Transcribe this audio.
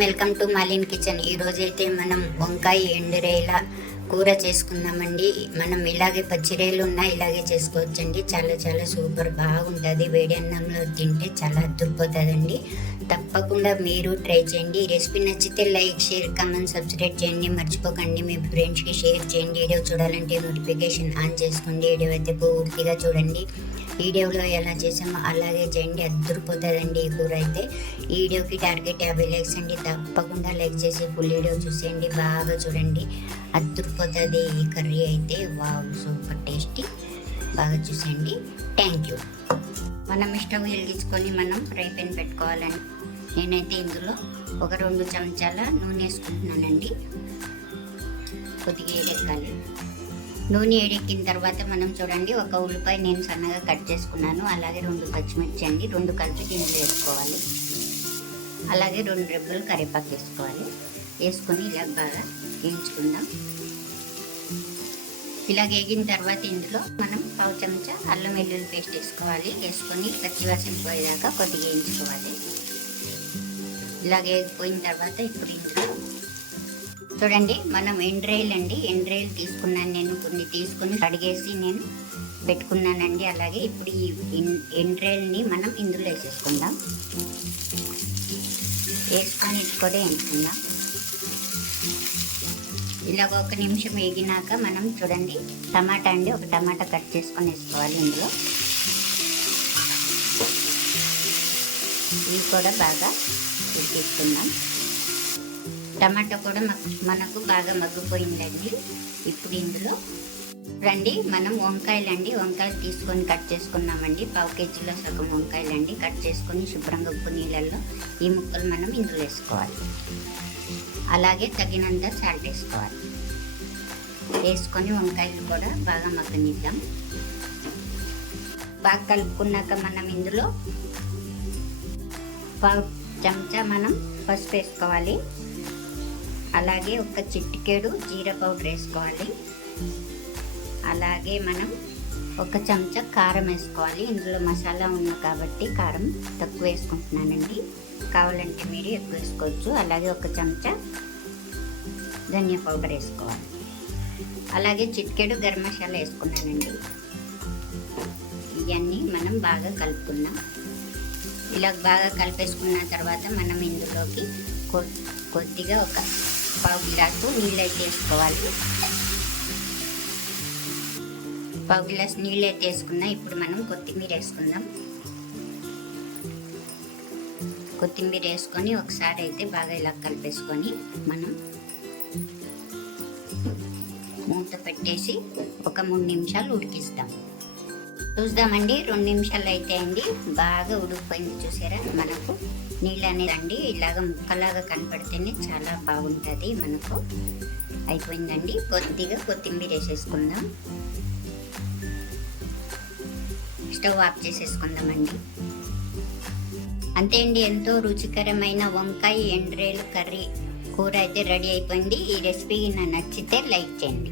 Welcome to మాలిన్ kitchen. ఈరోజైతే మనం వంకాయ ఎండురేల కూర చేసుకుందామండి. మనం ఇలాగే పచ్చిరేలు ఉన్నా ఇలాగే చేసుకోవచ్చండి. చాలా చాలా సూపర్ బాగుంటుంది. వేడి అన్నంలో తింటే చాలా అద్దుకుపోతుందండి తప్పకుండా మీరు ట్రై చేయండి. ఈ రెసిపీ నచ్చితే లైక్ షేర్ కమెంట్ సబ్స్క్రైబ్ చేయండి. మర్చిపోకండి మీ ఫ్రెండ్స్కి షేర్ చేయండి. వీడియో చూడాలంటే నోటిఫికేషన్ ఆన్ చేసుకోండి. వీడియో అయితే పూర్తిగా చూడండి. వీడియోలో ఎలా చేసామో అలాగే చేయండి అద్దరిపోతుందండి ఈ కూర అయితే. ఈ వీడియోకి టార్గెట్ యాభై లైక్స్ అండి. తప్పకుండా లైక్ చేసి ఫుల్ వీడియో చూసేయండి. బాగా చూడండి. అద్దరిపోతుంది ఈ కర్రీ అయితే. Wow super tasty. బాగా చూసేయండి. Thank you. మనం స్టవ్ వెలిగించుకొని మనం ఫ్రై పెన్ పెట్టుకోవాలండి నేనైతే ఇందులో ఒక రెండు చెంచాల నూనె వేసుకుంటున్నానండి. కొద్దిగా ఏడెక్కాలి. నూనె ఏడెక్కిన తర్వాత మనం చూడండి ఒక ఉల్లిపాయ నేను సన్నగా కట్ చేసుకున్నాను. అలాగే రెండు పచ్చిమిర్చి అండి రెండు కలిపి దీంట్లో వేసుకోవాలి. అలాగే రెండు రెబ్బలు కరివేపాకు వేసుకోవాలి. వేసుకొని ఇలా బాగా వేయించుకుందాం. ఇలా వేగిన తర్వాత ఇందులో మనం పావు చెంచా అల్లం వెల్లుల్లి పేస్ట్ వేసుకోవాలి. వేసుకొని పచ్చివాసన పోయేదాకా కొద్దిగా వేయించుకోవాలి. ఇలా వేగిపోయిన తర్వాత ఇప్పుడు ఇందులో చూడండి మనం ఎండ్రాయిల్ అండి ఎండ్రాయిల్ తీసుకున్నాను నేను కొన్ని తీసుకుని కడిగేసి నేను పెట్టుకున్నానండి. అలాగే ఇప్పుడు ఈ ఎండ్రాయిల్ని మనం ఇందులో వేసేసుకుందాం. వేసుకొని ఇది కూడా వేసుకుందాం. ఇలాగ ఒక నిమిషం వేగినాక మనం చూడండి టమాటా అండి ఒక టమాటా కట్ చేసుకొని వేసుకోవాలి ఇందులో. ఇవి కూడా బాగా తీసుకుందాం టమాటా కూడా మనకు బాగా మగ్గిపోయిందండి. ఇప్పుడు ఇందులో రండి మనం వంకాయలండి వంకాయలు తీసుకొని కట్ చేసుకున్నామండి. పావు కేజీలో సగం వంకాయలండి. కట్ చేసుకొని శుభ్రంగా ఉప్పు నీళ్ళల్లో ఈ ముక్కలు మనం ఇందులో వేసుకోవాలి. అలాగే తగినంత సాల్ట్ వేసుకోవాలి. వేసుకొని వంకాయలు కూడా బాగా మగ్గనిద్దాం. బాగా కలుపుకున్నాక మనం ఇందులో పావు చెంచా మనం పసుపు వేసుకోవాలి. అలాగే ఒక చిటికెడు జీర పౌడర్ వేసుకోవాలి. అలాగే మనం ఒక చెంచా కారం వేసుకోవాలి. ఇందులో మసాలా ఉంది కాబట్టి కారం తక్కువ వేసుకుంటున్నానండి. కావాలంటే మీరు ఎక్కువ వేసుకోవచ్చు. అలాగే ఒక చెంచా ధనియా పౌడర్ వేసుకోవాలి. అలాగే చిట్కేడు గరం మసాలా వేసుకున్నానండి. ఇవన్నీ మనం బాగా కలుపుకున్నాం ఇలా బాగా కలిపేసుకున్న తర్వాత మనం ఇందులోకి కొద్దిగా ఒక పావు గ్లాసు నీళ్ళు అయితే వేసుకోవాలి పావు గ్లాస్ నీళ్ళు అయితే వేసుకున్నా ఇప్పుడు మనం కొత్తిమీర వేసుకుందాం కొత్తిమీర వేసుకొని ఒకసారి అయితే బాగా ఇలా కలిపేసుకొని మనం మూత పెట్టేసి ఒక మూడు నిమిషాలు ఉడికిస్తాం చూద్దామండి. రెండు నిమిషాలు అయితే అండి. బాగా ఉడికిపోయింది చూసారా? మనకు నీళ్ళు అనేది అండి ఇలాగ ముక్కలాగా కనపడితేనే చాలా బాగుంటుంది మనకు. అయిపోయిందండి. కొద్దిగా కొత్తిమీర వేసేసుకుందాం. స్టవ్ ఆఫ్ చేసేసుకుందామండి. అంతే అండి. ఎంతో రుచికరమైన వంకాయ ఎండ్రేలు కర్రీ కూర అయితే రెడీ అయిపోయింది. ఈ రెసిపీ నాకు నచ్చితే లైక్ చేయండి.